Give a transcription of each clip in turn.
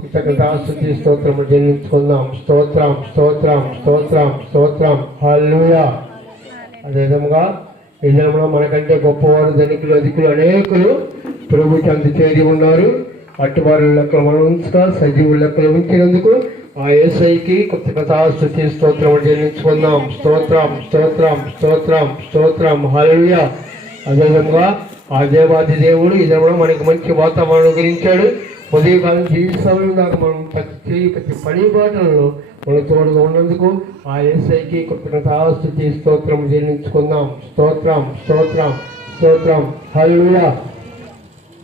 కృతజ్ఞతాస్తుతి స్తోత్రము చెల్లించుకుందాం. స్తోత్రం స్తోత్రం స్తోత్రం స్తోత్రం. హల్లెలూయా. అదేవిధంగా ఈ దినంలో మనకంటే గొప్పవారు, ధనికులు, అధికులు అనేకులు ప్రభు చెంత చేరి ఉన్నారు. అట్టువారి లెక్కలు మనం ఉంచుగా సజీవుల లెక్కలు ఉంచినందుకు ఆ యేసయ్యకి కృతజ్ఞతాస్తుతి స్తోత్రము చెల్లించుకుందాం. స్తోత్రం స్తోత్రం స్తోత్రం స్తోత్రం. హల్లెలూయా. అదేవిధంగా ఆ దేవాది దేవుడు ఈ దినంలో మనకి మంచి వాతావరణం గురించాడు. ఉదయకాలం జీవిత సమయం దాకా మనం ప్రతి పని బాటలలో మన తోడుగా ఉన్నందుకు ఆ యేసయ్యకి కృతజ్ఞతాస్తుతి స్తోత్రం చెల్లించుకుందాం. స్తోత్రం స్తోత్రం స్తోత్రం. హల్లెలూయా.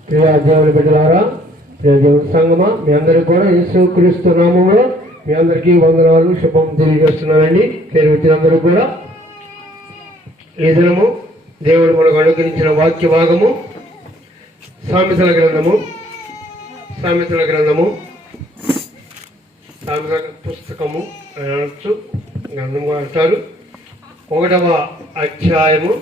ప్రియా దేవుని బిడ్డలారా, ప్రియ దేవుని సంగమా, మీ అందరికీ కూడా యేసుక్రీస్తు నామములో మీ అందరికీ వందనాలు, శుభం తెలియజేస్తున్నానండి. పేరు వచ్చినందరూ కూడా ఈ దినము దేవుడు మనకు అనుగ్రహించిన వాక్య భాగము సామెతల గ్రంథము పుస్తకము అనొచ్చు, గ్రంథము అంటారు. 1వ అధ్యాయము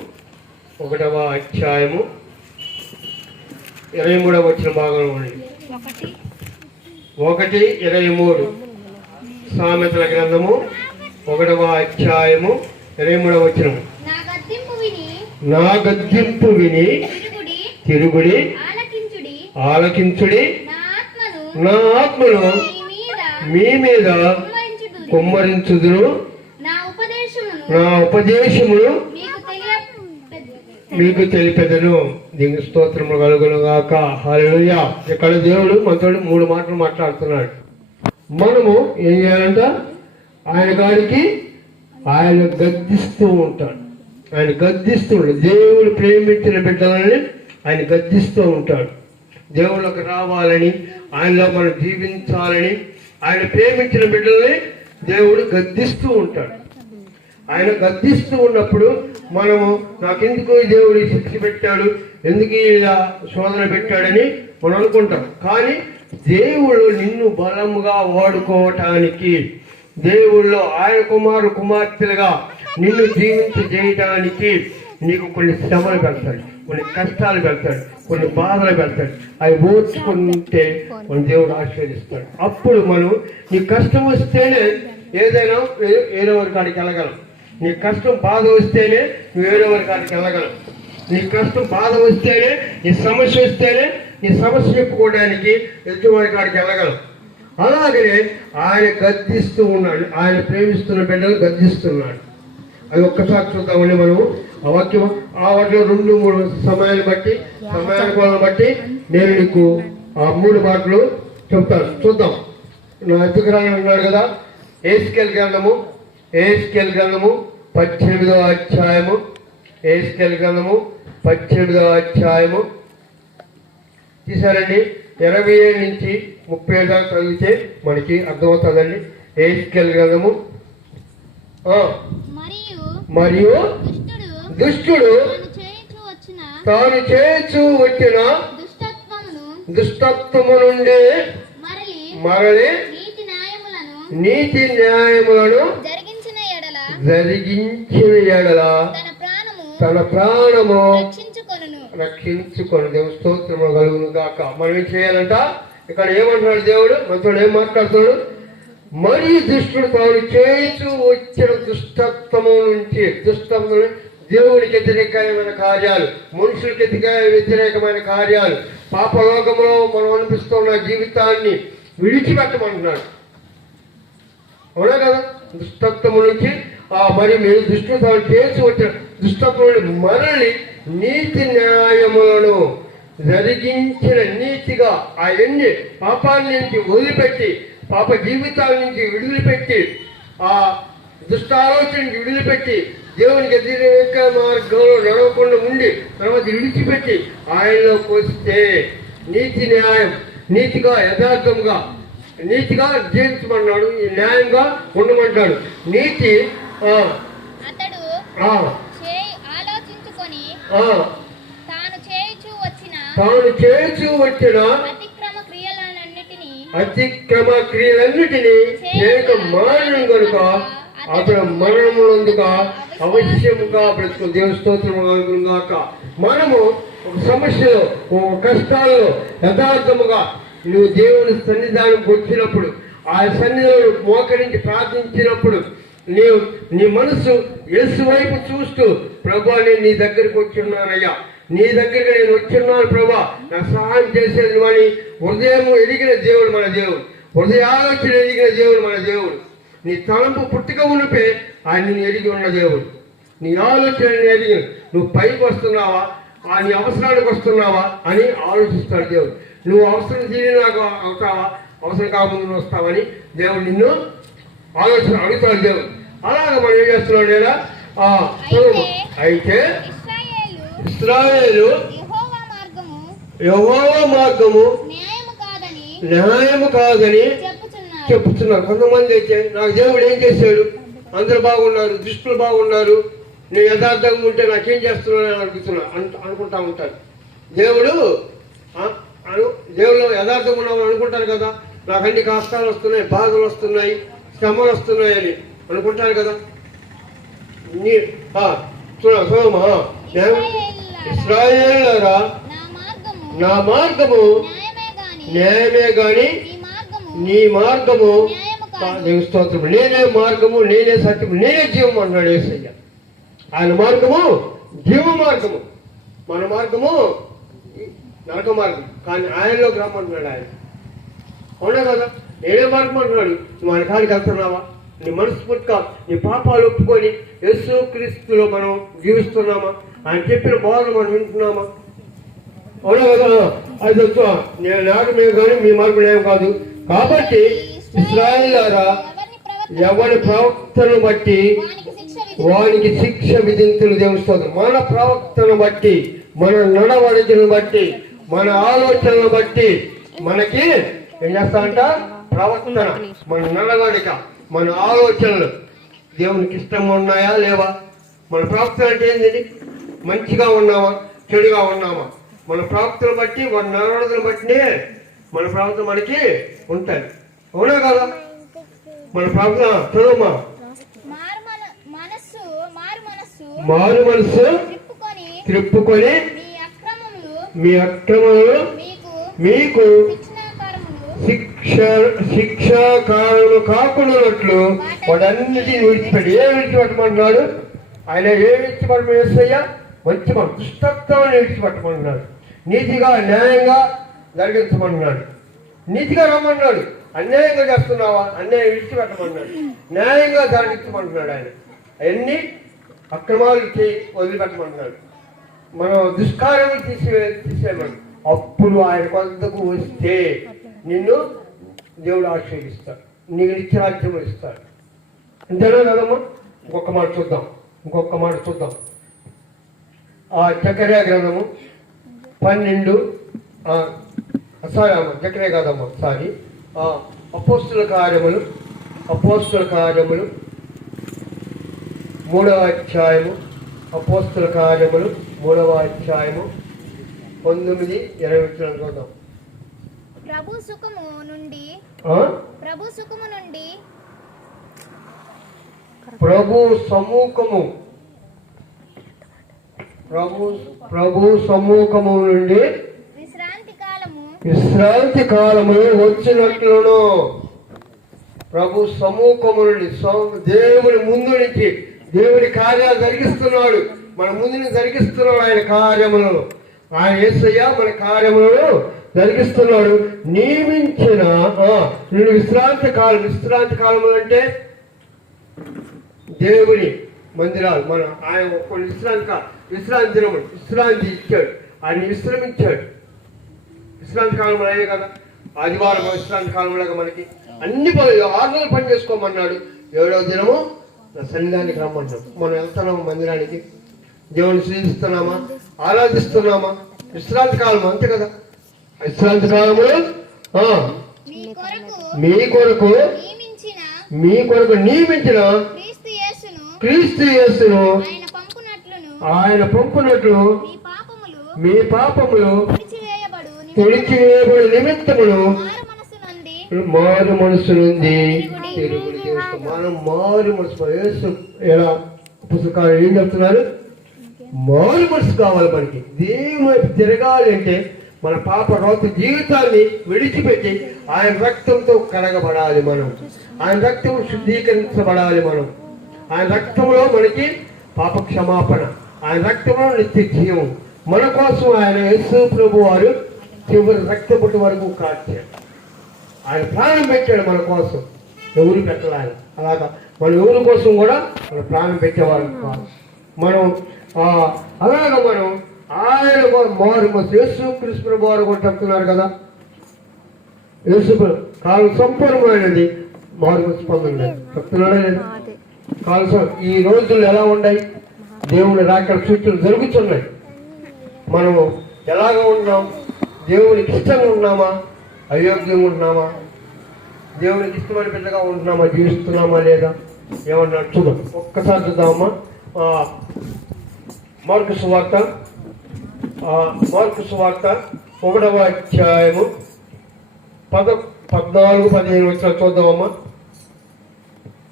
23వ వచ్చిన భాగంలో ఉంది. 1:23 సామెతల గ్రంథము 1వ అధ్యాయము 23వ వచనము. నా గద్దింపు విని తిరుగుడి, ఆలకించుడి, నా ఆత్మను మీ మీద కుమ్మరించుదును, నా ఉపదేశమును మీకు తెలిపెదను. దీనికి స్తోత్రము కలుగును గాక. హల్లెలూయా. ఇక్కడ దేవుడు మనతో 3 మాటలు మాట్లాడుతున్నాడు. మనము ఏం చేయాలంట? ఆయన గారికి ఆయన గద్దిస్తూ ఉంటాడు. ఆయన గద్దిస్తూ ఉంటాడు. దేవుడు ప్రేమించిన బిడ్డలని ఆయన గద్దిస్తూ ఉంటాడు. దేవుళ్ళకి రావాలని, ఆయనలో మనం జీవించాలని ఆయన ప్రేమించిన బిడ్డల్ని దేవుడు గద్దిస్తూ ఉంటాడు. ఆయన గద్దిస్తూ ఉన్నప్పుడు మనము నాకెందుకు దేవుడు శిక్ష పెట్టాడు, ఎందుకు ఇలా శోధన పెట్టాడని మనం అనుకుంటాం. కానీ దేవుడు నిన్ను బలముగా వాడుకోవటానికి, దేవుళ్ళో ఆయన కుమార్తెలుగా నిన్ను జీవించజేయడానికి నీకు కొన్ని శ్రమలు పెడతాడు, కొన్ని కష్టాలు పెడతాడు, కొన్ని బాధలు పెడతాడు. అవి ఓర్చుకుంటే మన దేవుడు ఆశీర్వదిస్తాడు. అప్పుడు మనం నీ కష్టం వస్తేనే ఏదైనా వేరే వారి కాడికి వెళ్ళగలం. నీ కష్టం బాధ వస్తేనే నువ్వు వేరే వారి కాడికి వెళ్ళగలం. నీ కష్టం బాధ వస్తేనే, నీ సమస్య వస్తేనే నీ సమస్య చెప్పుకోవడానికి ఎదుటివారి కాడికి వెళ్ళగలం. అలాగనే ఆయన గద్దిస్తూ ఉన్నాడు. ఆయన ప్రేమిస్తున్న బిడ్డలు గద్దిస్తున్నాడు. అది ఒక్కసారి చూద్దామండి. మనము ఆ వాక్యం ఆ వాటిలో 2-3 సమయాన్ని బట్టి నేను నీకు ఆ 3 మాటలు చెప్తాను. చూద్దాం. నా ఎదుగురాలు ఉన్నాడు కదా, ఎహెజ్కేలు గ్రంథము 18వ అధ్యాయము. ఎహెజ్కేలు గ్రంథము 18వ అధ్యాయము తీసారండి. 27 నుంచి 37 దాకా చదివితే మనకి అర్థమవుతుందండి. ఎహెజ్కేలు గ్రంథము. మరియు దుష్టుడు తాను చేయొచ్చు వచ్చిన దుష్టత్వము నుండి మరలి నీతి న్యాయములను జరిగించిన ఎడల తన ప్రాణము రక్షించుకొను. దేవుని స్తోత్రము కలుగును గాక. మనం ఏం చేయాలంట? ఇక్కడ ఏమంటున్నాడు దేవుడు? మనతో ఏం మాట్లాడుతున్నాడు? మరి దుష్టుడు తాను చేయొచ్చు వచ్చిన దుష్టత్వము నుంచి, దేవునికి వ్యతిరేకమైన కార్యాలు, మనుషులకి వ్యతిరేకమైన కార్యాలు, పాపలోకంలో మనం అనిపిస్తున్న జీవితాన్ని విడిచిపెట్టమంటున్నాడు. అవునా కదా? దుష్టత్వము నుంచి మరి మీరు దుష్టుడు తాను చేసి వచ్చిన దుష్టత్వం నుండి మరలి నీతి న్యాయములను జరిగించిన, నీతిగా అవన్నీ పాపాన్ని నుంచి వదిలిపెట్టి, పాప జీవితాల నుంచి విడుదలపెట్టి, ఆ దుష్ట ఆలోచన విడుదలపెట్టి, దేవునికి వ్యతిరేక మార్గంలో నడవకుండా ఉండి తర్వాత విడిచిపెట్టి ఆయనలోకి వస్తే నీతి న్యాయం, నీతిగా యథార్థంగా నీతిగా జీవించమన్నాడు, న్యాయంగా ఉండమంటాడు. నీతి తాను చేయుచు వచ్చిన అతిక్రమ క్రియలన్నిటినీ చేయక మానడం కనుక అతడు మరణమునందుక అవశ్యముగా బ్రతుకు. దేవుని స్తోత్రము కలుగును గాక. మనము ఒక సమస్యలో, ఒక కష్టాల్లో యథార్థముగా నువ్వు దేవుని సన్నిధానం వచ్చినప్పుడు, ఆ సన్నిధిలో మోకరించి ప్రార్థించినప్పుడు నీ మనసు యేసు వైపు చూస్తూ, ప్రభా నేను నీ దగ్గరికి వచ్చున్నానయ్యా, నీ దగ్గరికి నేను వచ్చున్నాను ప్రభా, నా సహాయం చేసేది అని హృదయం ఎదిగిన దేవుడు మన దేవుడు, హృదయాలోచన ఎదిగిన దేవుడు మన దేవుడు. నీ తలంపు పుట్టుక ఉనిపే ఆయన నేను ఎదిగి ఉన్న దేవుడు. నీ ఆలోచన ఎదిగి నువ్వు పైకి వస్తున్నావా, నీ అవసరానికి వస్తున్నావా అని ఆలోచిస్తాడు దేవుడు. నువ్వు అవసరం తీరి నాకు అవుతావా, అవసరం కాకుండా వస్తావని దేవుడు నిన్ను ఆలోచన అడుగుతాడు దేవుడు. అలాగే మనం ఏం చేస్తున్నాడు లేదా? అయితే ఇశ్రాయేలు యెహోవా మార్గము న్యాయము కాదని చెప్పుతున్నారు. కొంతమంది అయితే నాకు దేవుడు ఏం చేశాడు, అందరూ బాగున్నారు, దృష్టిలు బాగున్నారు, నేను యథార్థంగా ఉంటే నాకేం చేస్తున్నాను అనుకుంటా ఉంటారు. దేవుడు యథార్థంగా ఉన్నామని అనుకుంటారు కదా, నాకు అన్ని కష్టాలు వస్తున్నాయి, బాధలు వస్తున్నాయి, శ్రమలు వస్తున్నాయి అని అనుకుంటారు కదా. ఇశ్రాయేలులారా నా మార్గము న్యాయమే గాని నీ మార్గము స్తోత్రము. నేనే మార్గము, నేనే సత్యము, నేనే జీవం అన్నాడు యేసయ్య. ఆయన మార్గము జీవ మార్గము, మన మార్గము నరక మార్గం. కానీ ఆయనలోకి రమ్మంటున్నాడు ఆయన. అవునా కదా? నేనే మార్గం అంటున్నాడు. నువ్వు ఆయన కాడికి వెళ్తున్నావా? నీ మనస్ఫూర్తిగా నీ పాపాలు ఒప్పుకొని యేసు క్రీస్తులో మనం జీవిస్తున్నామా? ఆయన చెప్పిన బోధన మనం వింటున్నామా? అవునా కదా? అది నేను నాటమే కానీ మీ మార్గం ఏం కాదు. కాబట్టి ఇశ్రాయేలులారా ఎవరి ప్రవక్తను బట్టి వానికి శిక్ష విధింతులు దేవుడు. మన ప్రవక్తను బట్టి, మన నడవడికను బట్టి, మన ఆలోచనను బట్టి మనకి ఏం చేస్తామంట? ప్రవర్తన, మన నడవడిక, మన ఆలోచనలు దేవునికి ఇష్టంగా ఉన్నాయా లేవా? మన ప్రవక్త అంటే ఏంటి? మంచిగా ఉన్నామా, చెడుగా ఉన్నామా? మన ప్రవక్తను బట్టి, మన నడవడికను బట్టినే మన ప్రవక్త మనకి ఉంటాయి. అవునా కదా? మన ప్రవక్త చదువుమా. మారు మనసు త్రిప్పుకొని మీ అక్రమములు మీకు శిక్షాకారము కాకున్నట్లు వాడన్నిటిని విడిచిపెట్టి. ఏం విడిచిపెట్టమన్నాడు ఆయన? ఏం విడిచిపెట్టమని వేస్తయ్యా? మంచి మన దుష్టత్వాన్ని విడిచిపెట్టమన్నాడు. నీతిగా న్యాయంగా జరిగించమన్నాడు. నీతిగా రమ్మన్నాడు. అన్యాయంగా చేస్తున్నావా? అన్యాయం విడిచిపెట్టమన్నాడు. న్యాయంగా జరిగించమంటున్నాడు ఆయన. అవన్నీ అక్రమాలు వదిలిపెట్టమన్నాడు. మనం దుష్కార్యాలు తీసేయమని. అప్పుడు ఆయన కొంతకు వస్తే నిన్ను దేవుడు ఆశీర్వదిస్తాడు, నీకు నిత్యరాజ్యం ఇస్తాడు. అంతేనా కదమ్మా? ఇంకొక మాట చూద్దాం. ఆ జకర్యా గ్రంథము 12 జకర్యా కాదమ్మా, సారీ, అపోస్తుల కార్యములు 3వ అధ్యాయము, అపోస్తుల కార్యములు 3వ అధ్యాయము 19-20 చూద్దాం. ప్రభు సుఖము నుండి ప్రభు సముఖము నుండి విశ్రాంతి కాలము వచ్చినట్లును. ప్రభు సముఖము నుండి, దేవుని ముందు నుంచి దేవుని కార్యాలు జరిగిస్తున్నాడు. మన ముందు జరిగిస్తున్నాడు ఆయన కార్యములను. ఆయన యేసయ్య మన కార్యములను జరిగిస్తున్నాడు. నియమించిన నేను విశ్రాంతి కాలం అంటే దేవుని మందిరాలు. మన ఆయన కొన్ని విశ్రాంతి దినములు విశ్రాంతి ఇచ్చాడు. ఆయన విశ్రమించాడు. విశ్రాంతి కాలంలో అయ్యే కదా, ఆదివారం విశ్రాంతి కాలంలాగా మనకి అన్ని పనులు 6 నెలలు పని చేసుకోమన్నాడు. 7వ దినము సన్నిధానికి రమ్మన్నాడు. మనం వెళ్తున్నామా మందిరానికి? దేవుని శ్రీస్తున్నామా, ఆరాధిస్తున్నామా? విశ్రాంతి కాలం అంతే కదా. విశ్రాంతి కాలములు మీ కొరకు నియమించిన క్రీస్తు యేసును ఆయన పంపునట్లు మీ పాపములు తుడిచివేయబడు నిమిత్తమును మారు మనసు నుండి తిరుగుడు చేస్తాం. మనం మారు మనసు ఎలా పుస్తకాలు ఏం చెప్తున్నారు? మారు మనసు కావాలి మనకి. దేవుని వైపు తిరగాలి అంటే మన పాప రోత జీవితాన్ని విడిచిపెట్టి ఆయన రక్తంతో కడగబడాలి మనం. ఆయన రక్తం శుద్ధీకరించబడాలి మనం. ఆయన రక్తంలో మనకి పాప క్షమాపణ, ఆయన రక్తంలో నిత్య జీవం. మన కోసం ఆయన యేసు ప్రభు వారు చివరి రక్తపొట్టు వరకు కాచాడు. ఆయన ప్రాణం పెట్టాడు మన కోసం, ఎవరు పెట్టాలి. అలాగా మన ఎవరి కోసం కూడా మన ప్రాణం పెట్టేవారు కాదు మనం. అలాగా మనం ఆయన మారు యేసు క్రీస్తు ప్రభు వారు కూడా చెప్తున్నారు కదా, యేసు కాలం సంపూర్ణమైనది మారు మనసు పొందండి చెప్తున్నాడా లేదు? కాలం ఈ రోజులు ఎలా ఉన్నాయి? దేవుని రాకడ సూచనలు జరుగుతున్నాయి. మనము ఎలాగ ఉన్నాం? దేవునికి ఇష్టంగా ఉన్నామా, అయోగ్యంగా ఉన్నామా? దేవునికి ఇష్టమైన బిడ్డగా ఉంటున్నామా, జీవిస్తున్నామా లేదా? ఏమన్నా చూద్దాం, ఒక్కసారి చూద్దామమ్మా. మార్కు సువార్త 1వ అధ్యాయము 14-15 వచ్చిన చూద్దామమ్మా.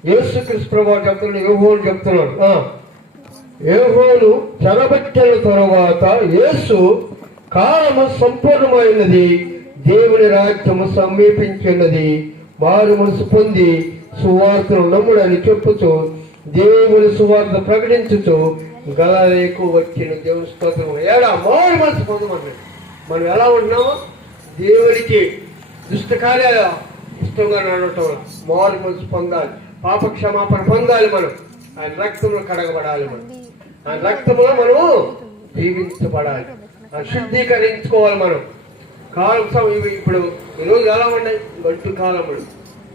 యేసుక్రీస్తు ప్రభువు చెప్తున్నాడు, యోహోను చెప్తున్నాడు. యోహోను చెరబట్టిన తరువాత యేసు కాలము సంపూర్ణమైనది, దేవుని రాజ్యము సమీపించినది, మారు మనసు పొంది సువార్తను నమ్ముడని చెప్పుతూ దేవుని సువార్త ప్రకటించుతూ గలిలయకు వచ్చిన. దేవుని స్తోత్రం. మారు మనసు పొందమన్నాడు. మనం ఎలా ఉంటున్నామో దేవునికి దుష్ట కార్యాలు ఇష్టంగా నడవటం, మారు మనసు పొందాలి, పాప క్షమాపణ పొందాలి. మనం ఆయన రక్తంలో కడగబడాలి. మనం ఆయన రక్తంలో మనము జీవించబడాలి, శుద్ధీకరించుకోవాలి. మనం కాలం ఇప్పుడు ఈరోజు ఎలా ఉన్నాయి? గడ్డు కాలములు,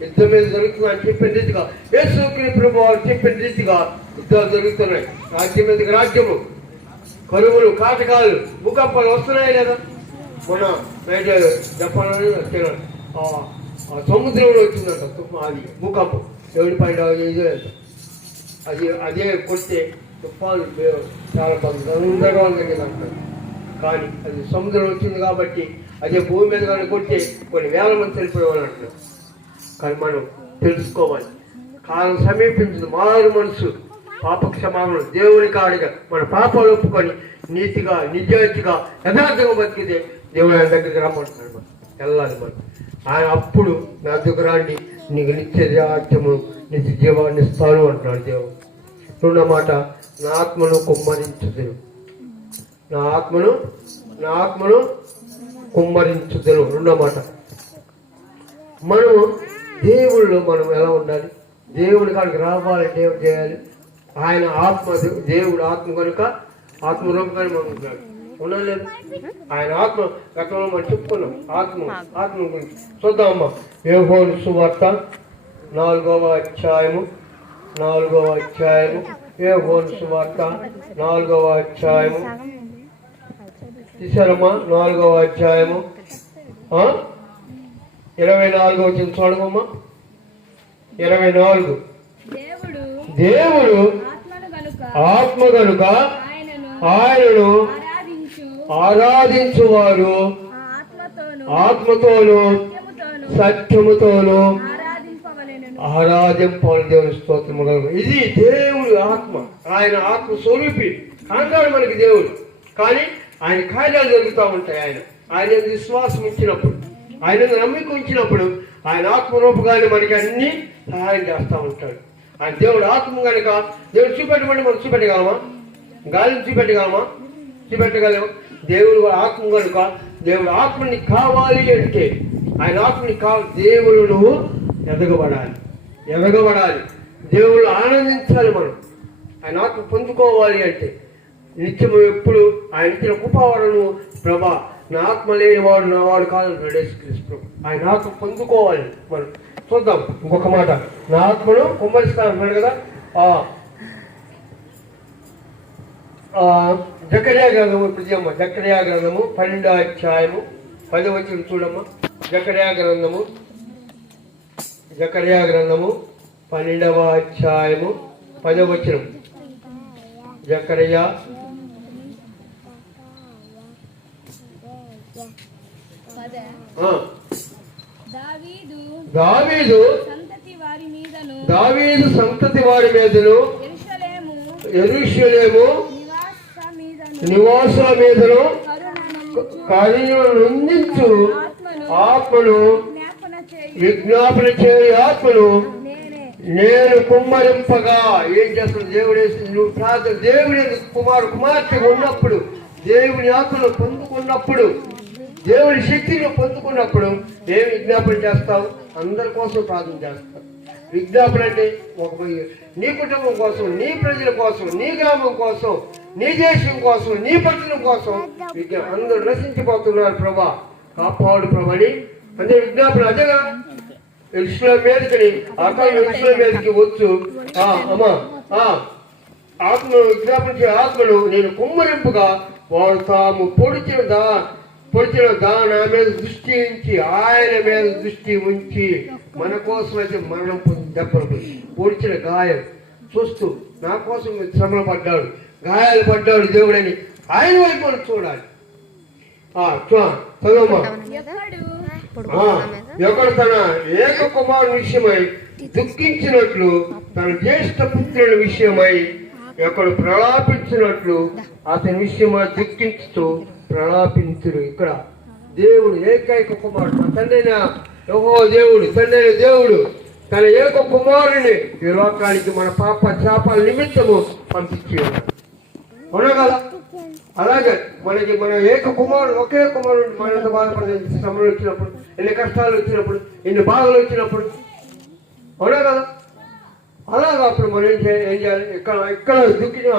యుద్ధం మీద జరుగుతుందని చెప్పిన రీతిగా, యేసు ప్రభు వారు చెప్పిన రీతిగా యుద్ధాలు జరుగుతున్నాయి. రాజ్యం మీదకి రాజ్యము, కరువులు, కాటకాలు, భూకంపాలు వస్తున్నాయి లేదా? మొన్న నైట్ జపాన్లో సముద్రంలో వచ్చిందంట అది భూకంపం. దేవుడి పైన అదే కొట్టే తుఫాను చాలా తొందరగా ఉందంటారు. కానీ అది సముద్రం వచ్చింది కాబట్టి అదే భూమి మీద కానీ కొట్టే కొన్ని వేల మంది చనిపోయేవాళ్ళు అంటున్నారు. కానీ మనం తెలుసుకోవాలి, కాలం సమీపించింది. మారు మనసు, పాప క్షమాపణ, దేవుని కాడిగా మన పాపాలు ఒప్పుకొని నీతిగా, నిజాయితీగా, యథార్థంగా బతికితే దేవుడు ఆయన దగ్గరికి రమ్మంటున్నాడు. మనం వెళ్ళాలి. మనం ఆయన అప్పుడు నా దగ్గర రండి, నీకు నిత్య రాజ్యము, నిత్య జీవాన్ని ఇస్తాను అంటున్నాడు దేవుడు. రెండో మాట, నా ఆత్మను కుమ్మరించుదును, నా ఆత్మను కుమ్మరించుదును. రెండో మాట, మనము దేవుళ్ళు మనం ఎలా ఉండాలి? దేవుడి కాడికి రావాలంటే ఏం చేయాలి? ఆయన ఆత్మ, దేవుడు ఆత్మ కనుక ఆత్మరూపంగానే మనం ఉంటాడు. ఉండలేదు ఆయన ఆత్మ. గతంలో మనం చెప్పుకున్నాం ఆత్మ గురించి. చూద్దామమ్మా. యోహోను సువార్త 4వ అధ్యాయము యోహోను సువార్త 4వ అధ్యాయము తీశారమ్మా. 4వ అధ్యాయము 24 వచ్చింది చూడమమ్మా. 24 దేవుడు ఆత్మ కనుక ఆయనను ఆరాధించువారు ఆత్మతోను సత్యముతోను ఆరాధింపవలెను. దేవుని స్తోత్రము. ఇది దేవుడు ఆత్మ, ఆయన ఆత్మ స్వరూపి కాంటాడు మనకి దేవుడు. కానీ ఆయన కార్యాలు జరుగుతూ ఉంటాయి. ఆయన విశ్వాసం ఇచ్చినప్పుడు, ఆయన నమ్మిక ఉంచినప్పుడు ఆయన ఆత్మరూపంగానే మనకి అన్ని సహాయం చేస్తూ ఉంటాడు. ఆయన దేవుడు ఆత్మ కనుక దేవుడు చూపెట్టమంటే మనం చూపెట్టగలమా? గాలిని చూపెట్టగలమా? దేవుడు ఆత్మ కనుక దేవుడు ఆత్మని కావాలి అంటే ఆయన ఆత్మని కావాలి. దేవుడు నువ్వు ఎదగబడాలి. దేవుడు ఆనందించాలి. మనం ఆయన ఆత్మ పొందుకోవాలి అంటే నిత్యము ఎప్పుడు ఆయన ఇచ్చిన కృపావరను, ప్రభా నా ఆత్మ లేనివాడు నా వాడు కాదు యేసుక్రీస్తు. ఆయన ఆత్మ పొందుకోవాలి. మనం చూద్దాం ఇంకొక మాట. నా ఆత్మను కుమ్మరిస్తాను అన్నాడు కదా. జకర్యా గ్రంథము ఇప్పుడు చేయమ్మా. జకర్యా గ్రంథము 12వ అధ్యాయము 10వ వచనం చూడమ్మా. జకర్యా గ్రంథము 12వ అధ్యాయము 10వ వచనం. జకర్యా దావీదు సంతతి వారి మీదను యెరూషలేము నివాసుల మీదను కార్యములను నిందించు ఆత్మను జ్ఞాపన చేయి విజ్ఞాపన చేయ ఆత్మను నేనే నేను కుమ్మరింపగా. ఏం చేస్తాడు దేవుడు? నువ్వు ప్రార్థన దేవుని కుమార్తె ఉన్నప్పుడు, దేవుని ఆత్మను పొందుకున్నప్పుడు, దేవుని శక్తిని పొందుకున్నప్పుడు ఏం విజ్ఞాపన చేస్తావు? అందరి కోసం ప్రార్థన చేస్తావు. విజ్ఞాపన అంటే నీ కుటుంబం కోసం, నీ ప్రజల కోసం, నీ గ్రామం కోసం, నీ దేశం కోసం, నీ పట్టణం కోసం అందరూ నశించిపోతున్నారు ప్రభా, కాపాడు ప్రభని అంటే విజ్ఞాపన. అదేగా ఎరుషలేము మీదకి ఆకాశం ఎరుషలేము మీదకి వచ్చు అమ్మా ఆత్మను విజ్ఞాపించే ఆత్మను నేను కుమ్మరింపుగా వాడు తాము పొడిచిన నా మీద దృష్టి ఉంచి, ఆయన మీద దృష్టి ఉంచి మన కోసం అయితే మరణం పొంది దెబ్బలు పొడిచిన గాయం చూస్తూ నా కోసం శ్రమలు పడ్డాడు, గాయాలు పడ్డాడు దేవుడని ఆయన వైపు మనం చూడాలి. చదవమ్మా. ఒకడు తన ఏక కుమారుని విషయమై దుఃఖించినట్లు తన జ్యేష్ఠ పుత్రుని విషయమై ఒకడు ప్రలాపించినట్లు అతని విషయమై దుఃఖించుతూ ప్రలాపించుడు. ఇక్కడ దేవుడు ఏకైక కుమారుడు, తండ్రైన యెహోవా దేవుడు, తండ్రైన దేవుడు తన ఏక కుమారుని ఈ లోకానికి మన పాప శాపాల నిమిత్తము పంపించేవాడు. అవునా కదా? అలాగే మన ఏక కుమారుడు, ఒకే కుమారుడు మన బాధపడే శ్రమలు వచ్చినప్పుడు, ఎన్ని కష్టాలు వచ్చినప్పుడు, ఎన్ని బాధలు వచ్చినప్పుడు, అవునా కదా? అలాగా అప్పుడు మనం ఏం చేయాలి? ఇక్కడ దుఃఖించిన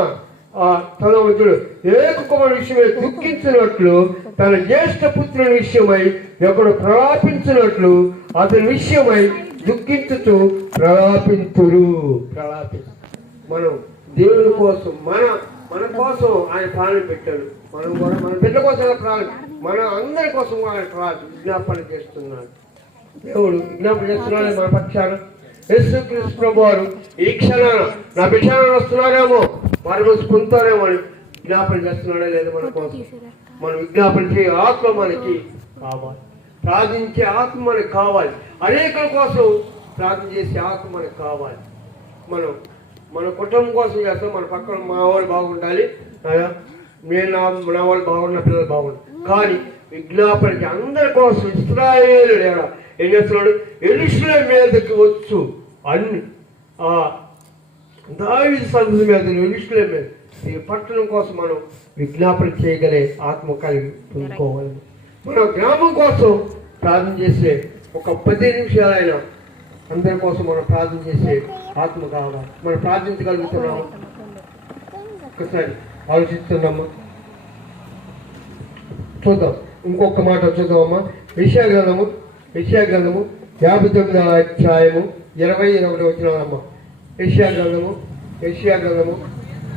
తనవంతుడు ఏక కుమారుడు విషయమై దుఃఖించినట్లు తన జ్యేష్ఠ పుత్రుని విషయమై ఒకడు ప్రలాపించినట్లు అతని విషయమై దుఃఖించుతూ ప్రలాపింతురు. మనం దేవుని కోసం మన కోసం ఆయన ప్రాణం పెట్టాడు. మనం కూడా మన బిడ్డ కోసం ప్రాణం, మన అందరి కోసం ఆయన విజ్ఞాపన చేస్తున్నాడు. దేవుడు విజ్ఞాపన చేస్తున్నాడు మన పక్షాన. యేసుక్రీస్తు ప్రభువారు ఈ క్షణాన నా బిడ్డను వస్తున్నారేమో, వారి రోజు పొందుతారేమో అని విజ్ఞాపన చేస్తున్నాడే లేదు మన కోసం. మనం విజ్ఞాపన చేయ ఆత్మ మనకి కావాలి, ప్రార్థించే ఆత్మ మనకు కావాలి, అనేకుల కోసం ప్రార్థన చేసే ఆత్మ మనకు కావాలి. మన కుటుంబం కోసం చేస్తాం, మన పక్కన మా వాళ్ళు బాగుండాలి, నేను నా వాళ్ళు బాగున్న పిల్లలు బాగుండాలి. కానీ విజ్ఞాపనకి అందరి కోసం ఇశ్రాయేలు ఏం చేస్తున్నాడు? యెరూషలేము మీదకి వచ్చు అన్ని దావీదు సంఘం మీద, యెరూషలేము మీద ఈ పట్టణం కోసం మనం విజ్ఞాపన చేయగలే ఆత్మ కలిగి పొందుకోవాలి. మన గ్రామం కోసం ప్రార్థన చేసే ఒక 10 నిమిషాలైనా అందరి కోసం మనం ప్రార్థన చేసే ఆత్మ కావాలి. మనం ప్రార్థించగలుగుతున్నాము? ఒకసారి ఆలోచిస్తున్నామా? చూద్దాం, ఇంకొక మాట చూద్దామమ్మా. యెషయా గ్రంథము 59వ అధ్యాయము 20-21 వచ్చినామమ్మా. యెషయా గ్రంథము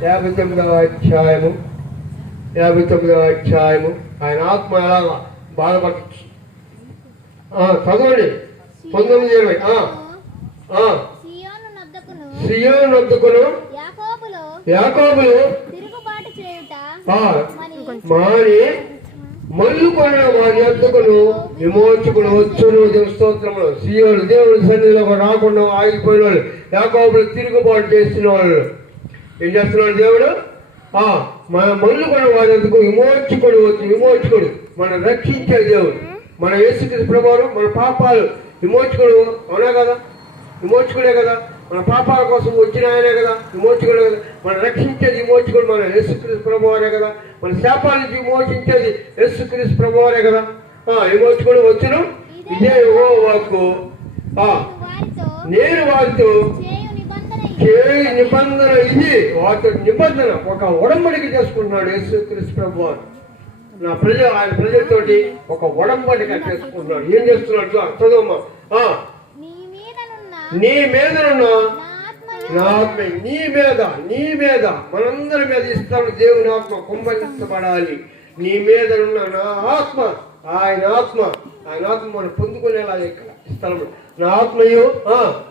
59వ అధ్యాయము ఆయన ఆత్మ ఎలాగా బాధపడచ్చు. చదవండి. 19-20. సియోను నొద్దకును యాకోబులో తిరుగుబాటు చేయుట మాని మల్లుకొన్న వారి యొద్దకును విమోచకుడు వచ్చును. స్తోత్రములు. సియోను దేవుడి సన్నిధిలో రాకుండా ఆగిపోయిన వాళ్ళు, యాకోబులు తిరుగుబాటు చేస్తున్న వాళ్ళు ఏం చేస్తున్నాడు దేవుడు? మన మల్లుకొన్న వారి యొద్దకు విమోచకుడు వచ్చి, విమోచకుడు మనం రక్షించే దేవుడు, మన యేసుక్రీస్తు ప్రభువు మన పాపాలు విమోచకుడు. అవునా కదా? విమోచకుడే కదా, మన పాపాల కోసం వచ్చిన ఆయనే కదా, విమోచకుడే కదా, మనం రక్షించేది విమోచకుడు మన యేసుక్రీస్తు ప్రభువారే కదా, మన శాపాల నుంచి విమోచించేది యేసుక్రీస్తు ప్రభువారే కదా. విమోచకుడు వచ్చును. ఇదే యెహోవాకు నేను వారితో చేయు నిబంధన, ఇది వారితో నిబంధన, ఒక ఉడంబడిక చేసుకుంటున్నాడు యేసుక్రీస్తు ప్రభువారు. ఆయన ప్రజలతోటి ఒక ఉడంబడిక చేసుకుంటున్నాడు. ఏం చేస్తున్నాడు? చదవమ్మా. నీ మీదనున్న నా ఆత్మ, నీ మీద మనందరి మీద ఇస్తాడు దేవుని ఆత్మ కుమ్మరించబడాలి. నీ మీదనున్న నా ఆత్మ, ఆయన ఆత్మ మనం పొందుకునేలా ఇక్కడ స్థలం. నా ఆత్మయు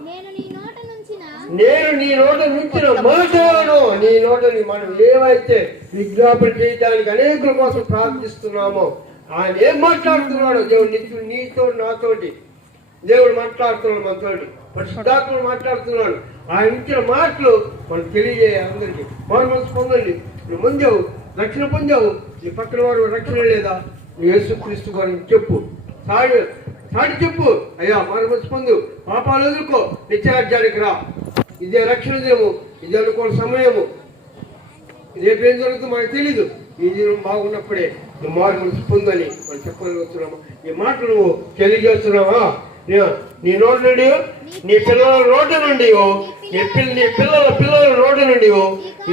నేను నీ నోట నుంచిన మాటను, నీ నోటని మనం ఏవైతే విజ్ఞాపన చేయడానికి అనేకుల కోసం ప్రార్థిస్తున్నామో ఆయన ఏం మాట్లాడుతున్నాడో దేవుడు నీతో నాతోటి దేవుడు మాట్లాడుతున్నాడు, మనతోటి పరిశుద్ధాత్ముడు మాట్లాడుతున్నాడు. ఆయన ఇచ్చిన మాటలు మనం తెలియజేయాలి అందరికీ. మనసు పొందండి. నువ్వు పొందావు, రక్షణ పొందావు, నీ పక్కన వారు రక్షణ లేదా? యేసుక్రీస్తు గురించి చెప్పు, సాటి చెప్పు. అయ్యా మారు పొందు, పాపాలు వదులుకో, నిత్యరాజ్యానికి రా. ఇదే రక్షణ దినము, ఇది అనుకోని సమయము. రేపు ఏం జరుగుతుందో మనకు తెలీదు. ఈ దినం బాగున్నప్పుడే నువ్వు మారు పొందని మనం చెప్పగలుగుతున్నాము. ఈ మాటలు నువ్వు తెలియజేస్తున్నావా? నీ నోటి నుండి, నీ పిల్లల నోటి నుండి, నీ పిల్లల నోటి నుండి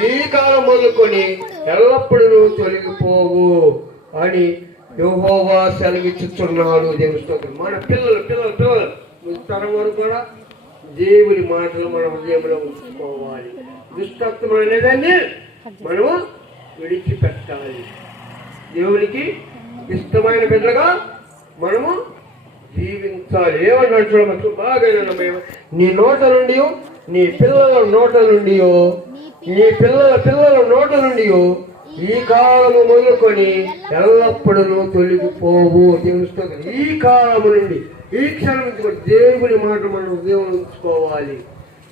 ఈ కాలం మొదలుకొని ఎల్లప్పుడూ నువ్వు తొలగిపోవు అని యెహోవా సెలవిచ్చుచున్నాడు. దేవుని స్తోత్రం. మన పిల్లలు తరం వరకు కూడా దేవుని మాటలు మన హృదయంలో ఉంచుకోవాలి. దుష్టత్వం అనేదాన్ని మనము విడిచిపెట్టాలి. దేవునికి ఇష్టమైన బిడ్డగా మనము జీవించాలి. ఏమన్నాడు చూడవచ్చు, బాగా నీ నోట నుండి, నీ పిల్లల నోట నుండి, నీ పిల్లల నోట నుండి ఈ కాలము మొదలుకొని ఎల్లప్పుడూ తొలగిపోవు. దేవుని ఈ కాలము నుండి, ఈ క్షణం నుంచి కూడా దేవుని మాట మనం ఉదయం ఉంచుకోవాలి.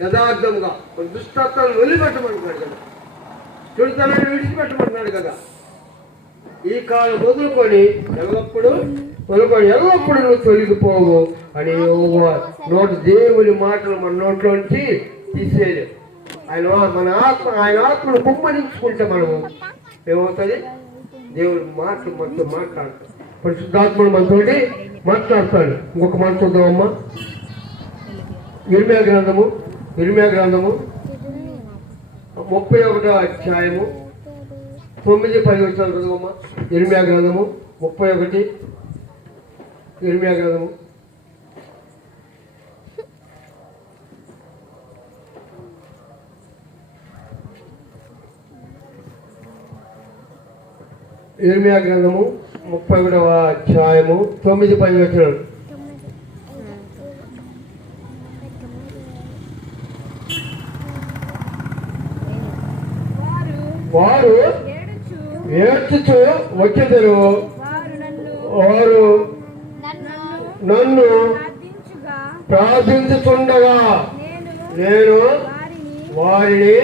యథార్థంగా మన దుష్టత్వాన్ని వదిలిపెట్టమంటున్నాడు కదా, చెడుతనాన్ని విడిచిపెట్టమంటున్నాడు కదా. ఈ కాలం మొదలుకొని ఎల్లప్పుడూ నువ్వు తొలగిపోవు అని దేవుని మాటలు మన నోట్లోంచి తీసేది. ఆయన ఆత్మను కుమ్మరించుకుంటే మనము ఏమవుతుంది? దేవుని మాటలు మనతో మాట్లాడతాడు. పరిశుద్ధాత్ముడు మనతోటి మాట్లాడతాడు. ఇంకొక మాట చూద్దామమ్మా. ఇర్మియా గ్రంథము 31వ అధ్యాయము 9-10 వచ్చాను చదువమ్మా. ఇర్మియా గ్రంథము 31, ఇర్మియా గ్రంథము 31వ అధ్యాయము 9-10 వచ్చాను. వారు ఏడ్చుచు వచ్చెదరు, వారు నన్ను ప్రార్థించుచుండగా నేను వారిని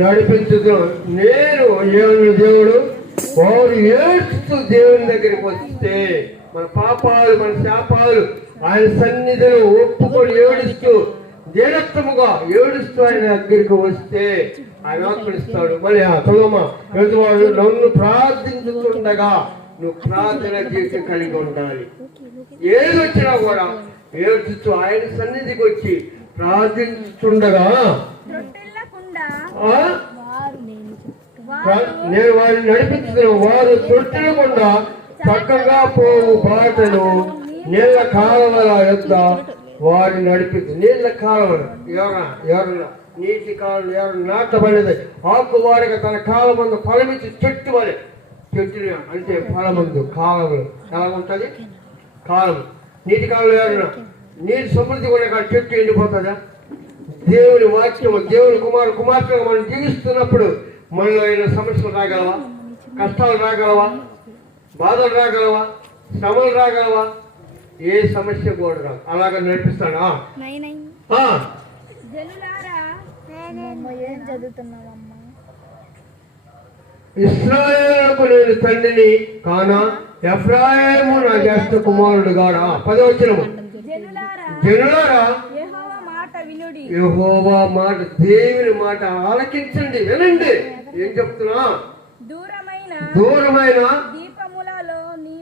నడిపించుదు. నేను దేవుడు వారు ఏడ్చుతూ దేవుని దగ్గరికి వస్తే, మన పాపాలు మన శాపాలు ఆయన సన్నిధిలో ఒప్పుకొని ఏడుస్తూ దీనత్వముగా ఏడుస్తూ ఆయన దగ్గరికి వస్తే ఆయన ఆత్మనిస్తాడు. మళ్ళీ చదువమ్మా. ఎదువాడు నన్ను ప్రార్థించుతుండగా నువ్వు ప్రార్థన జీవితం కలిగి ఉండాలి. ఏది వచ్చినా కూడా ఏడ్చుతూ ఆయన సన్నిధికి వచ్చి ప్రార్థించుతుండగా నేను వారిని నడిపించుతున్నాను. వారు తొట్టినకుండా చక్కగా పోవు బాటను నీళ్ళ కాలువల యొక్క వారిని నడిపించు. నీళ్ళ కాలువలు ఎవరన్నా నీటి కాలువలు ఎవరు నాటబడేది ఆకువారిగా తన కాలమందు ఫలమిచ్చి చెట్టు వలె, చెట్టు అంటే ఫలమందు కాలువలు ఎలా ఉంటుంది? కాలం నీటి కాలువలు ఎవరన్నా నీటి సమృద్ధి కూడా చెట్టు ఎండిపోతుందా? దేవుని వాక్యము, దేవుని కుమార్తెగా మనం జీవిస్తున్నప్పుడు మనలో అయిన సమస్యలు రాగలవా? కష్టాలు రాగలవా? బాధలు రాగలవా? శ్రమలు రాగలవా? ఏ సమస్య కూడా రాదు. అలాగే నడిపిస్తాడా? ఇశ్రాయేలుకు నేను తండ్రిని కానా, ఎఫ్రాయిము నా జ్యేష్ఠ కుమారుడు గాడా. 10వ వచనము. జనులారా యెహోవా మాట, దేవుని మాట ఆలకించండి, వినండి. ఏం చెప్తున్నా? దూరమైన దీపములోని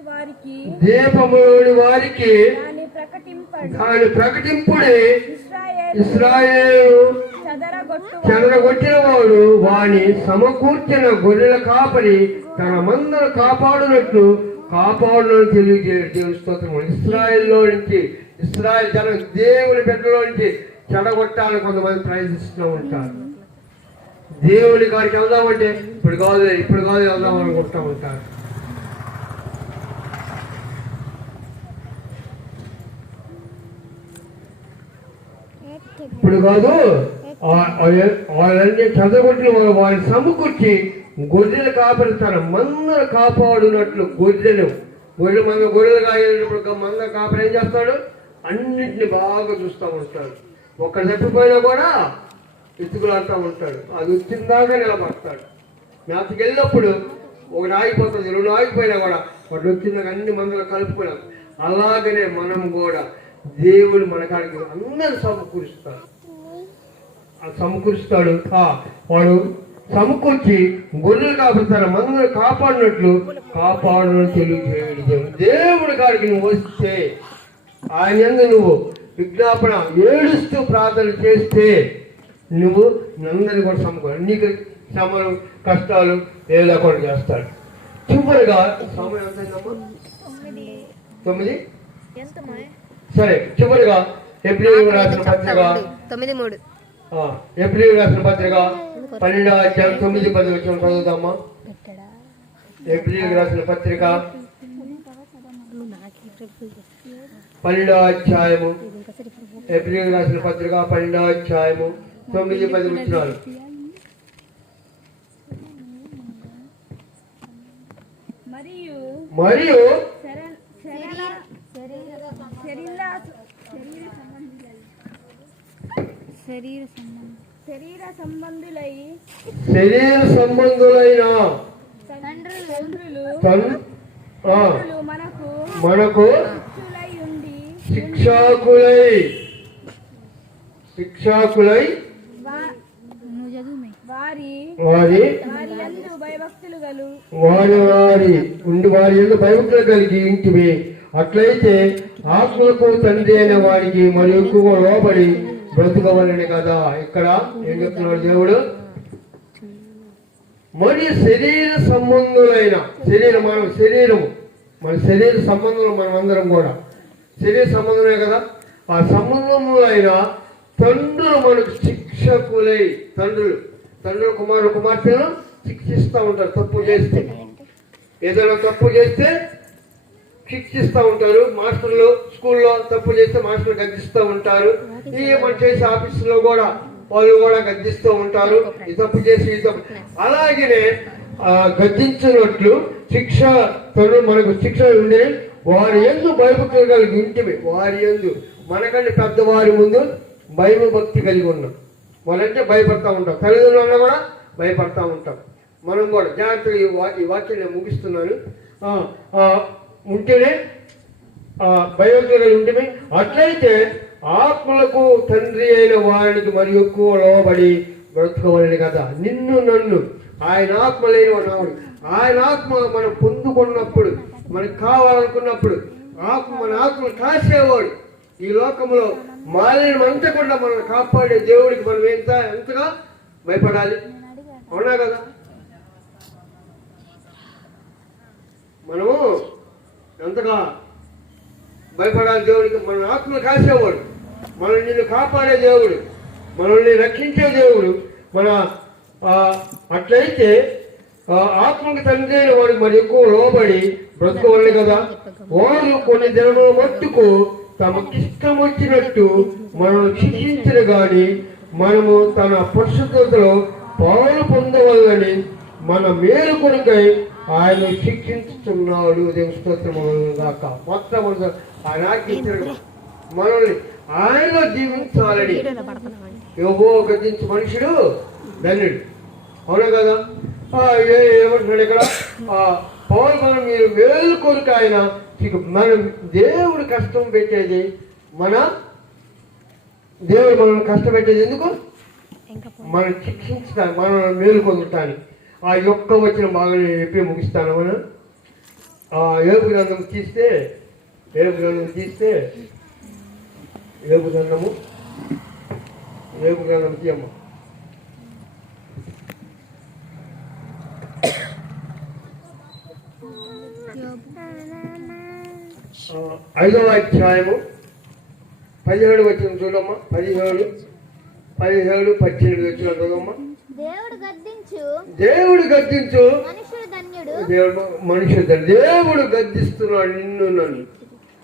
వారికి దాని ప్రకటింపుడే. ఇశ్రాయేలు చెదరగొట్టిన వాడు వాని సమకూర్చిన గొర్రెల కాపరి తన మందను కాపాడునట్లు కాపాడునని తెలియజేయడు. దేవుని స్తోత్రము. ఇశ్రాయేల్లో నుంచి, ఇశ్రాయేల్ జనం దేవుని బిడ్డలో నుంచి చెడగొట్టాలని కొంతమంది ప్రయత్నిస్తూ ఉంటారు. దేవుని కాడికి వెళ్దామంటే ఇప్పుడు కాదు వెళ్దాం అనుకుంటూ ఉంటారు. ఇప్పుడు కాదు, వాళ్ళన్నీ చదవగొట్టిన వారిని సమకూర్చి గొర్రెలు కాపరి తన మందను కాపాడునట్లు గొర్రెలు గొర్రెలు కాయనప్పుడు మంద కాపరి ఏం చేస్తాడు? అన్నింటినీ బాగా చూస్తూ ఉంటాడు. ఒక్కడు తప్పిపోయినా కూడా ఎత్తుకులాడుతూ ఉంటాడు. అది వచ్చిందాకా నిలబడతాడు. మేతకి వెళ్ళినప్పుడు ఒకటి ఆగిపోతుంది, రెండు ఆగిపోయినా కూడా వాటి వచ్చిన అన్ని మందులు కలుపుకున్నాం. అలాగనే మనం కూడా దేవుడు మన కాడికి అందరూ సమకూరుస్తాడు. వాడు సమకూర్చి గొర్రెలు కాపుతారు మందులు కాపాడినట్లు కాపాడు తెలియజేయడు. దేవుడి కాడికి నువ్వు వస్తే ఆయన యందు నువ్వు విజ్ఞాపన ఏడుస్తూ ప్రార్థన చేస్తే నువ్వు అందరినీ కూడా సమకూరు, నీకు శ్రమలు కష్టాలు ఏ లేకుండా చేస్తాడు. చివరిగా సమయం ఎంతైందమ్మా? 9. సరే, చివరిగా ఏప్రిల్ రాసిన పత్రిక 9:3 ఏప్రిల్ రాసిన పత్రిక 12వ అధ్యాయం 9-10 వచ్చిన చదువుతామా? ఏప్రిల్ రాసిన పత్రిక 12వ అధ్యాయము, ఏప్రిల్ రాసిన పత్రిక 12వ అధ్యాయము 9-10 వచ్చినారు. మరియు శరీర సంబంధులైన మనకు శిక్షకులై వారి భయభక్తులు కలిగి ఇంటివి. అట్లయితే ఆత్మలకు తండ్రి అయిన వారికి మరి ఎక్కువ లోబడి బ్రతుకవలని కదా. ఇక్కడ ఏం చెప్తున్నాడు దేవుడు? మరియు శరీర సంబంధులైన మన శరీర సంబంధులు మనం అందరం కూడా శరీర సంబంధమే కదా. ఆ సంబంధములైన తండ్రులు మనకు శిక్షకులై, తండ్రులు కుమార్తెలను శిక్షిస్తూ ఉంటారు. తప్పు చేస్తే, ఏదైనా తప్పు చేస్తే శిక్షిస్తూ ఉంటారు. మాస్టర్లు స్కూల్లో తప్పు చేస్తే మాస్టర్లు గద్దిస్తూ ఉంటారు. ఈ మనం చేసే ఆఫీసులో కూడా వాళ్ళు కూడా గద్దిస్తూ ఉంటారు. ఈ తప్పు చేసి ఈ తప్పు, అలాగనే గద్దించినట్లు శిక్ష మనకు శిక్ష ఉండే వారి యందు భయభక్తులు కలిగి ఇంటివి. వారి యందు మనకంటే పెద్దవారి ముందు భయభక్తి కలిగి ఉన్నాం. వాళ్ళంటే భయపడతా ఉంటాం, తల్లిదండ్రులను కూడా భయపడతా ఉంటాం. మనం కూడా జాగ్రత్తగా ఈ వాక్యం నేను ముగిస్తున్నాను. ఉంటేనే భయభక్తులు ఉంటేనే అట్లయితే ఆత్మలకు తండ్రి అయిన వారికి మరి ఎక్కువ లోబడి బ్రతుకోవాలని కదా. నిన్ను నన్ను ఆయన ఆత్మ లేని వాడు, ఆయన ఆత్మ మనం పొందుకున్నప్పుడు, మనకు కావాలనుకున్నప్పుడు మన ఆత్మను కాసేవాడు. ఈ లోకంలో మాలిన్యం అంతకుండా మనల్ని కాపాడే దేవుడికి మనం ఎంతగా భయపడాలి. అవునా కదా? మనము ఎంతగా భయపడాలి దేవుడికి. మన ఆత్మను కాసేవాడు, మనల్ని నిన్ను కాపాడే దేవుడు, మనల్ని రక్షించే దేవుడు. అట్లయితే ఆత్మకు తండ్రి అయిన వాడికి మరి ఎక్కువ లోబడి బ్రతుకోవాలి కదా. వారు కొన్ని దినముల మట్టుకు తమకిష్టం వచ్చినట్టు మనల్ని శిక్షించరు గాని మనము తన పరిశుద్ధతలో పాలు పొందవల్లని మన మేలు కొరకై ఆయన శిక్షించుతున్నాడు. దేవుని స్తోత్రము గాక. మొత్తం ఆయన ఆజ్ఞించాడు మనల్ని ఆయనలో జీవించాలని. యోగో గద్దించు మనుషుడు ధన్యుడు. అవునా కదా? ఏమంటున్నాడు ఇక్కడ? పౌలు మనం మీరు మేలు కొరకు ఆయన మనం దేవుడు కష్టం పెట్టేది, దేవుడు మనల్ని కష్టపెట్టేది ఎందుకు? మనం శిక్షించడానికి, మనం మేలు పొందటానికి. ఆ యొక్క వచ్చిన బాగా నేను చెప్పి ముగిస్తాను. మనం ఏపు గ్రంథం తీస్తే ఏపు గ్రంథం తీయమ్మ. 5వ అధ్యాయము 17 వచ్చిన చూడమ్మా. 17, 18 వచ్చిన చూడమ్మా. దేవుడు గద్దించు మనుషుడు ధన్యుడు. దేవుడు గద్దిస్తున్నాడు నిన్ను నన్ను.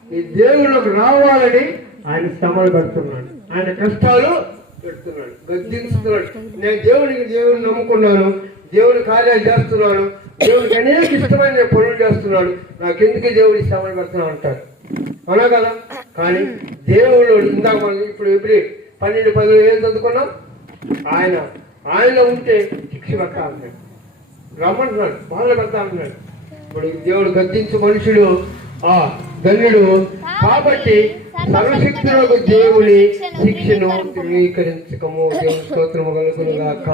ఈ దేవుళ్ళకు రావాలని ఆయన శ్రమలు పెడుతున్నాడు, ఆయన కష్టాలు పెడుతున్నాడు, గద్దిస్తున్నాడు. నేను దేవుడిని నమ్ముకున్నాను, దేవుడి కార్యాలు చేస్తున్నాడు, దేవుడికి అనేక ఇష్టమైన పనులు చేస్తున్నాడు, నాకెందుకు దేవుడి శ్రమలు పెడుతున్నాడు అంటారు. అవునా కదా? కానీ దేవుడు ఇందాక ఇప్పుడు 12-10 ఏం చదువుకున్నాం? ఆయనలో ఉంటే శిక్ష పెట్టాలంటాడు. రమ్మంటున్నాడు, బాధలు పెడతా అంటున్నాడు. ఇప్పుడు దేవుడు గద్దించు మనుషుడు ధన్యుడు. కాబట్టి సర్వశక్తులకు దేవుని శిక్షను ధృవీకరించకము. దేవుని స్తోత్రము కలుగును గాక.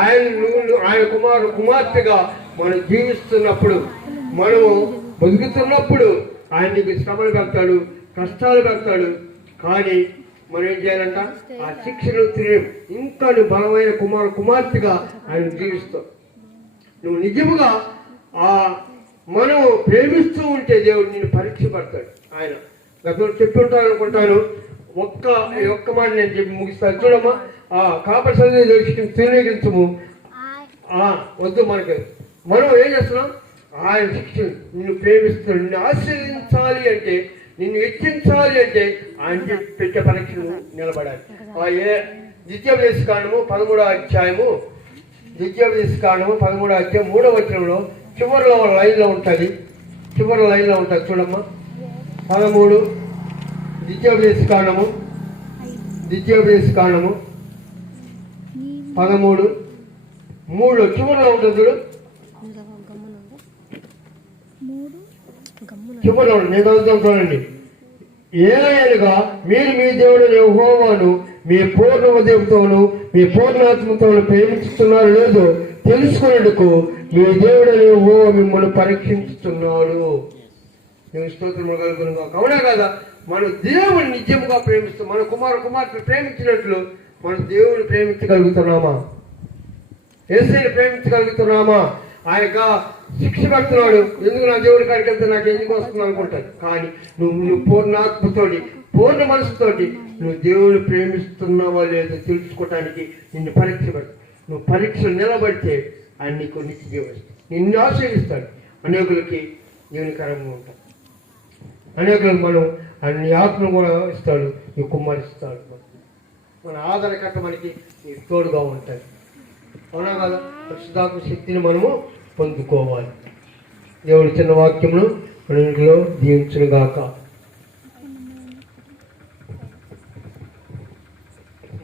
ఆయన కుమార్తెగా మనం జీవిస్తున్నప్పుడు, మనము బతుకుతున్నప్పుడు ఆయన నీకు శ్రమలు పెడతాడు, కష్టాలు పెడతాడు. కానీ మనం ఏం చేయాలంట? ఆ శిక్షను ఇంకా నువ్వు బలమైన కుమార్తెగా ఆయన జీవిస్తావు. నువ్వు నిజముగా మనం ప్రేమిస్తూ ఉంటే దేవుడు నిన్ను పరీక్ష పడతాడు. ఆయన గతంలో చెప్పి ఉంటాను అనుకుంటాను. ఒక్క మాట నేను చెప్పి ముగిస్తాను. చూడమ్మా, కాపరి సందేశం తిరిగించము వద్దు. మనం ఏం చేస్తున్నాం? ఆయన శిక్ష నిన్ను ప్రేమిస్తున్నాడు. నిన్ను ఆశీర్వదించాలి అంటే, నిన్ను హెచ్చించాలి అంటే ఆయన పెట్టే పరీక్షను నిలబడాలి. ద్వితీయోపదేశకాండము 13వ అధ్యాయము 3వ వచనంలో చివరిలో లైన్లో ఉంటుంది. చూడమ్మా, 13 ద్వితీయోపదేశకాండము 13:3 చివరిలో ఉంటుంది. చూడు, చివరిలో నేను చదువుతాను చూడండి. ఏలయనగా మీరు మీ దేవుడు యెహోవాను మీ పూర్ణ హృదయంతోను మీ పూర్ణాత్మతోను ప్రేమించుతున్నారు లేదో తెలుసుకునేందుకు మీ దేవుడు యెహోవా మిమ్మల్ని పరీక్షించుతున్నాడు. నేను స్తోత్రములు కలుగును గాక. అవునా కదా? మన దేవుని నిజముగా ప్రేమిస్తాం. మన కుమార్తెను ప్రేమించినట్లు మన దేవుని ప్రేమించగలుగుతున్నామా? యేసుని ప్రేమించగలుగుతున్నామా? ఆయన శిక్ష పెడుతున్నాడు, ఎందుకు నా దేవుడి కాడికి వెళ్తే నాకు ఎందుకు వస్తుంది అనుకుంటాను. కానీ నువ్వు పూర్ణాత్మతోటి, పూర్ణ మనసుతోటి నువ్వు దేవుని ప్రేమిస్తున్నావా లేదో తెలుసుకోవటానికి నిన్ను పరీక్ష పెడతాడు. నువ్వు పరీక్షలు నిలబడితే ఆయన నీకు నిత్య జీవం ఇస్తాడు, నిన్ను ఆశీర్వదిస్తాడు. అనేకులకి జీవనకరంగా ఉంటాడు. అనేకులకు మనం అన్ని ఆత్మను కూడా ఇస్తాడు, నీ కుమ్మరిస్తాడు. మన ఆదరణకర్త మనకి తోడుగా ఉంటాయి. అవునా కదా? పరిశుద్ధాత్మ శక్తిని మనము పొందుకోవాలి. దేవుడి చిన్న వాక్యమును మన ఇంట్లో దీవించునుగాక.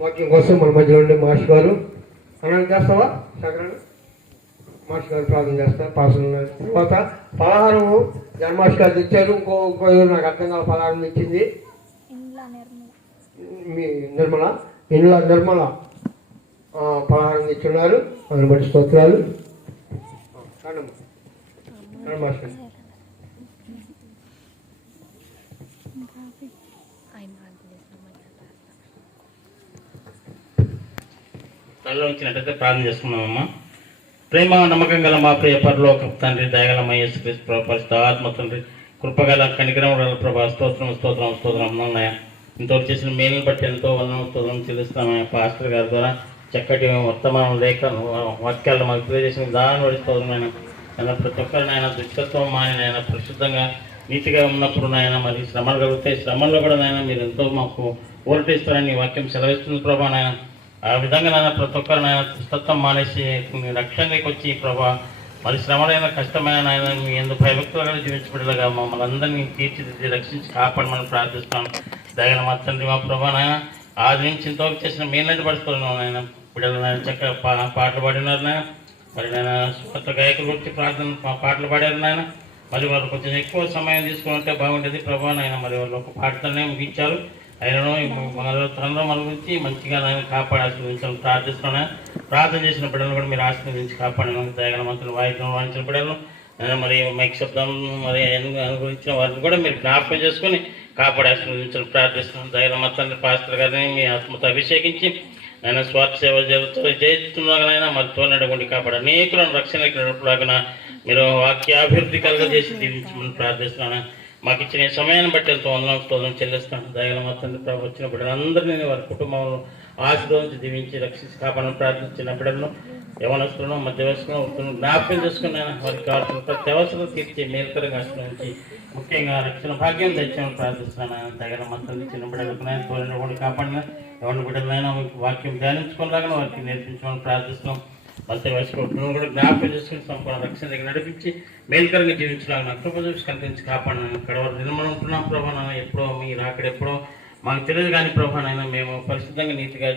వాక్యం కోసం మన మధ్యలో ఉండే మాస్టర్ గారు అన్నం చేస్తావా? సగరణ మాస్టర్ గారు ప్రార్థన చేస్తారు. పాసన తర్వాత పలహారము జన్మాస్టర్ గారు తెచ్చారు. ఇంకో నాకు అర్థం కాల పలహారం తెచ్చింది మీ నిర్మల పలహారం తెచ్చున్నారు. అందుని బట్టి స్తోత్రాలు. మాస్టర్ కళ్ళు వచ్చినట్టయితే ప్రార్థన చేసుకున్నామమ్మా. ప్రేమ నమ్మకం గల మా ప్రియ పరలోక తండ్రి, దయగల యేసుక్రీస్తు పరిశుద్ధ ఆత్మ తండ్రి, కృపగల కనికరం ప్రభా స్తోత్రం ఉన్నాయా. ఇంతవరకు చేసిన మేలుని బట్టి ఎంతో స్తోత్రం చెల్లిస్తామయ్యా. పాస్టర్ గారి ద్వారా చక్కటి వర్తమానం లేఖ వాక్యాలు మాకు తెలియజేసిన దాని బట్టి స్తోత్రం. ఆయన ప్రతి ఒక్కరిని ఆయన దుష్టత్వం ఆయన పరిశుద్ధంగా నీతిగా ఉన్నప్పుడు నాయన మరి శ్రమలు కలుగుతాయి. శ్రమల్లో కూడా నాయన మీరు ఎంతో మాకు ఊరటిస్తారని వాక్యం సెలవిస్తుంది ప్రభా. నాయన ఆ విధంగా నాయన ప్రతి ఒక్కరు నాయన దుష్టత్వం మానేసి రక్షణకి వచ్చి ప్రభా మరి శ్రమలైన కష్టమైన నాయన మీ ఎందుకు భయభక్తులుగా జీవించబడేలాగా మమ్మల్ని అందరినీ తీర్చిదిద్ది రక్షించి కాపాడమని ప్రార్థిస్తాను. దయగల మా తండ్రి మా ప్రభా నాయన ఆది నుంచి ఇంతవరకు చేసిన మేలంటి పడుతున్నాను నాయన. బిడ్డలు నాయన చక్కగా పాటలు పాడినారు నాయన. మరి నేను కొత్త గాయకులు వచ్చి పాటలు పాడారు నాయన. మరి వాళ్ళు కొంచెం ఎక్కువ సమయం తీసుకుని ఉంటే బాగుంటుంది ప్రభా నాయన. మరి వాళ్ళు ఒక పాటతోనే ముగించారు. ఆయనను తనలో మన గురించి మంచిగా ఆయన కాపాడి ఆశీర్వదించాలని ప్రార్థిస్తున్నాను. ప్రార్థన చేసిన బిడ్డలను కూడా మీరు ఆశీర్వదించి కాపాడను. దయగల మంత్రులు వాయించిన బిడ్డలను మరి మైక్ శబ్దం మరి అనుభవించిన వారిని కూడా మీరు జ్ఞాపకం చేసుకొని కాపాడి ఆశీర్వదించాలని ప్రార్థిస్తున్నాను. దయగల మంత్రులు పాస్టర్ గారిని మీ ఆత్మతో అభిషేకించి ఆయన స్వార్థ సేవ చేస్తున్నాగనైనా మరి తోనడుగుండి కాపాడు. అనేకులను రక్షణకి నడుపులాగిన మీరు వాక్యాభివృద్ధి కలగజేసి దీవించమని ప్రార్థిస్తున్నాను. మాకు ఇచ్చిన సమయాన్ని బట్టి ఎంతో వందనం చెల్లిస్తాను. దయగల మొత్తం వచ్చిన బిడ్డలందరినీ వారి కుటుంబంలో ఆశీర్వదించి దీవించి రక్షించి కాపాడని ప్రార్థించిన బిడ్డలను యవనస్తులను మధ్యవయస్కులను జ్ఞాపకం చేసుకుని వారికి కావాల్సిన ప్రతి అవసరం తీర్చి మేలుకరంగా ఆశీర్వదించి ముఖ్యంగా రక్షణ భాగ్యం తెచ్చామని ప్రార్థిస్తున్నాను. దయగల మొత్తం చిన్న బిడ్డలకు తోలిన కాపాడిన ఎవరి బిడ్డలైనా వాక్యం ధ్యానించుకునేలాగా వారికి నేర్పించమని ప్రార్థిస్తున్నాం. మధ్య వయసులో కూడా జ్ఞాపకం చేసుకుని సంపూర్ణ రక్షణ దగ్గర నడిపించి మేలుకరంగా జీవించడానికి నా కృప చూసి కనిపించి కాపాడినాను. ఇక్కడ వరకు నిర్మలం ఉంటున్నాం ప్రభావం. ఎప్పుడో మీరు అక్కడ ఎప్పుడో మాకు తెలియదు కానీ ప్రభానైనా మేము పరిశుద్ధంగా నీతిగా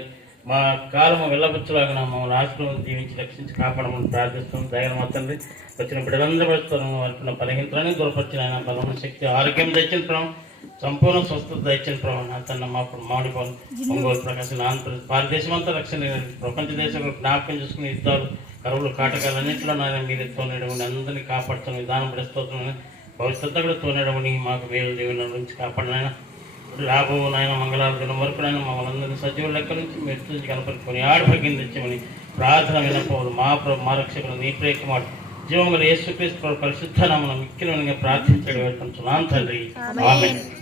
మా కాలము వెళ్ళబుచ్చులాగా మమ్మల్ని ఆశీర్వాదం దీవించి రక్షించి కాపాడమని ప్రార్థిస్తున్నాం. దయగల మా తండ్రి వచ్చిన బిడ్డలందరూ పడుతున్నాము. వారికి బలహీనతలని దూరపరిచిన ఆయన బలమైన శక్తి ఆరోగ్యం తెచ్చిన ప్రభావం సంపూర్ణ స్వస్థత తెచ్చిన ప్రభావం నా తన మా మామిడి పవన్ ఒంగోలు ప్రకాశం ఆంధ్రప్రదేశ్ భారతదేశం అంతా రక్షణ ప్రపంచ దేశంలో జ్ఞాపకం చేసుకుని యుద్ధాలు కరువులు కాటకాలన్నింటిలో నాయన మీరు తోనేయడం అందరినీ కాపాడుతున్న విధానం పడిస్తోతున్నాను. భవిష్యత్తు కూడా తోనేయడం మాకు మేలు దేవుని నుంచి కాపాడినైనా లాభం నాయన మంగళవారం దినం వరకు నాయన మమ్మల్ని అందరినీ సజీవుల లెక్క నుంచి మెట్టు కనపరుచుకొని ఆడపగిన తెచ్చమని ప్రార్థన వినపోవడం మా రక్షకులు నీ ప్రేమ జీవంగల యేసుక్రీస్తు పరిశుద్ధ నామమున మిక్కిలి ప్రార్థించడం వెళ్తున్నాం తండ్రి. ఆమేన్.